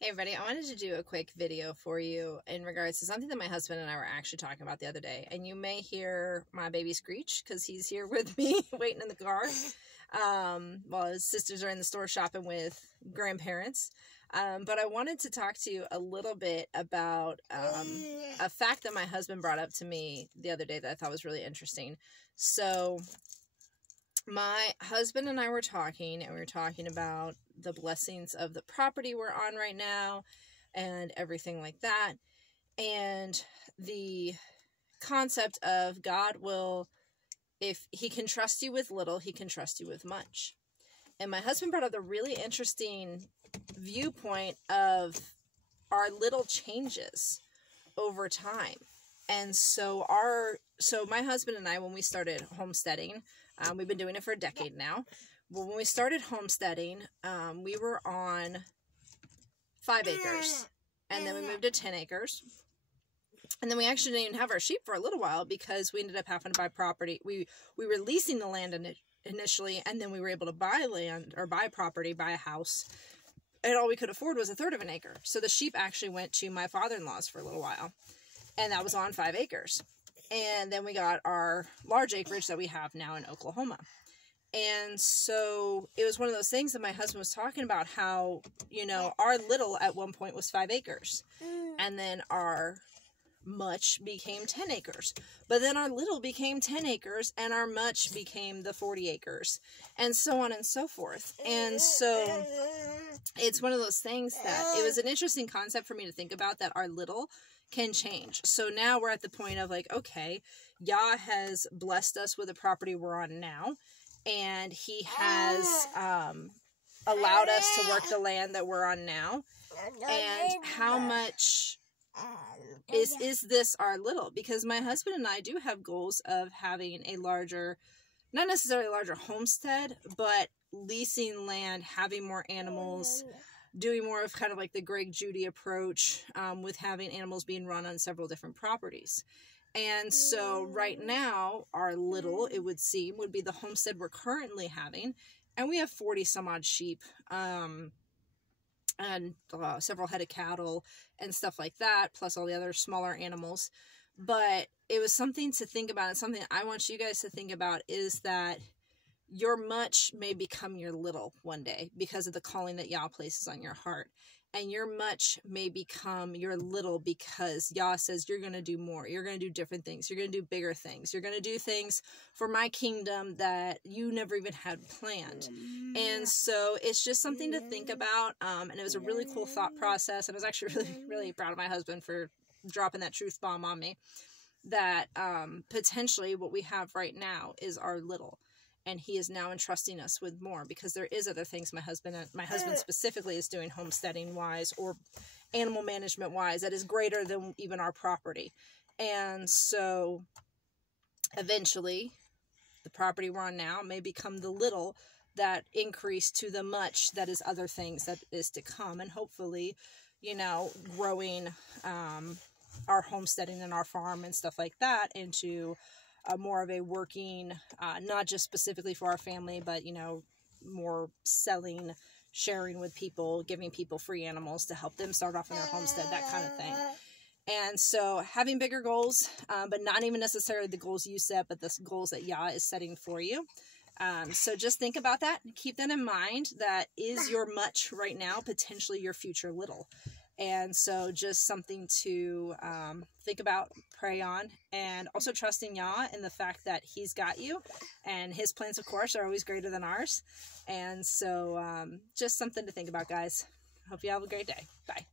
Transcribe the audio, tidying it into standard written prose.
Hey everybody, I wanted to do a quick video for you in regards to something that my husband and I were actually talking about the other day. And you may hear my baby screech because he's here with me waiting in the car while his sisters are in the store shopping with grandparents. But I wanted to talk to you a little bit about a fact that my husband brought up to me the other day that I thought was really interesting. So my husband and I were talking, and we were talking about the blessings of the property we're on right now and everything like that. And the concept of God will, if he can trust you with little, he can trust you with much. And my husband brought up a really interesting viewpoint of our little changes over time. And so my husband and I, when we started homesteading, we've been doing it for a decade now. Well, when we started homesteading, we were on 5 acres, and then we moved to 10 acres. And then we actually didn't even have our sheep for a little while because we ended up having to buy property. We were leasing the land initially, and then we were able to buy land or buy property, buy a house. And all we could afford was 1/3 of an acre. So the sheep actually went to my father-in-law's for a little while, and that was on 5 acres. And then we got our large acreage that we have now in Oklahoma. And so it was one of those things that my husband was talking about, how, you know, our little at one point was 5 acres. And then our much became 10 acres. But then our little became 10 acres, and our much became the 40 acres. And so on and so forth. And so it's one of those things that it was an interesting concept for me to think about, that our little can change. So now we're at the point of like, okay, Yah has blessed us with the property we're on now, and he has allowed us to work the land that we're on now. And how much is this our little? Because my husband and I do have goals of having a larger, not necessarily a larger homestead, but leasing land, having more animals, doing more of kind of like the Greg Judy approach, with having animals being run on several different properties. And so right now, our little, it would seem, would be the homestead we're currently having. And we have 40 some odd sheep, and several head of cattle and stuff like that, plus all the other smaller animals. But it was something to think about, and something I want you guys to think about is that your much may become your little one day because of the calling that Yah places on your heart. And your much may become your little because Yah says you're going to do more. You're going to do different things. You're going to do bigger things. You're going to do things for my kingdom that you never even had planned. And so it's just something to think about. And it was a really cool thought process. And I was actually really, really proud of my husband for dropping that truth bomb on me, that potentially what we have right now is our little. And he is now entrusting us with more, because there is other things my husband specifically is doing homesteading wise or animal management wise that is greater than even our property. And so eventually the property we're on now may become the little that increase to the much that is other things that is to come. And hopefully, you know, growing our homesteading and our farm and stuff like that into more of a working, not just specifically for our family, but, you know, more selling, sharing with people, giving people free animals to help them start off in their homestead, that kind of thing. And so having bigger goals, but not even necessarily the goals you set, but the goals that Yah is setting for you. So just think about that. Keep that in mind. That is your much right now, potentially your future little. And so just something to think about, pray on, and also trusting Yah in the fact that he's got you, and his plans, of course, are always greater than ours. And so just something to think about, guys. Hope you have a great day. Bye.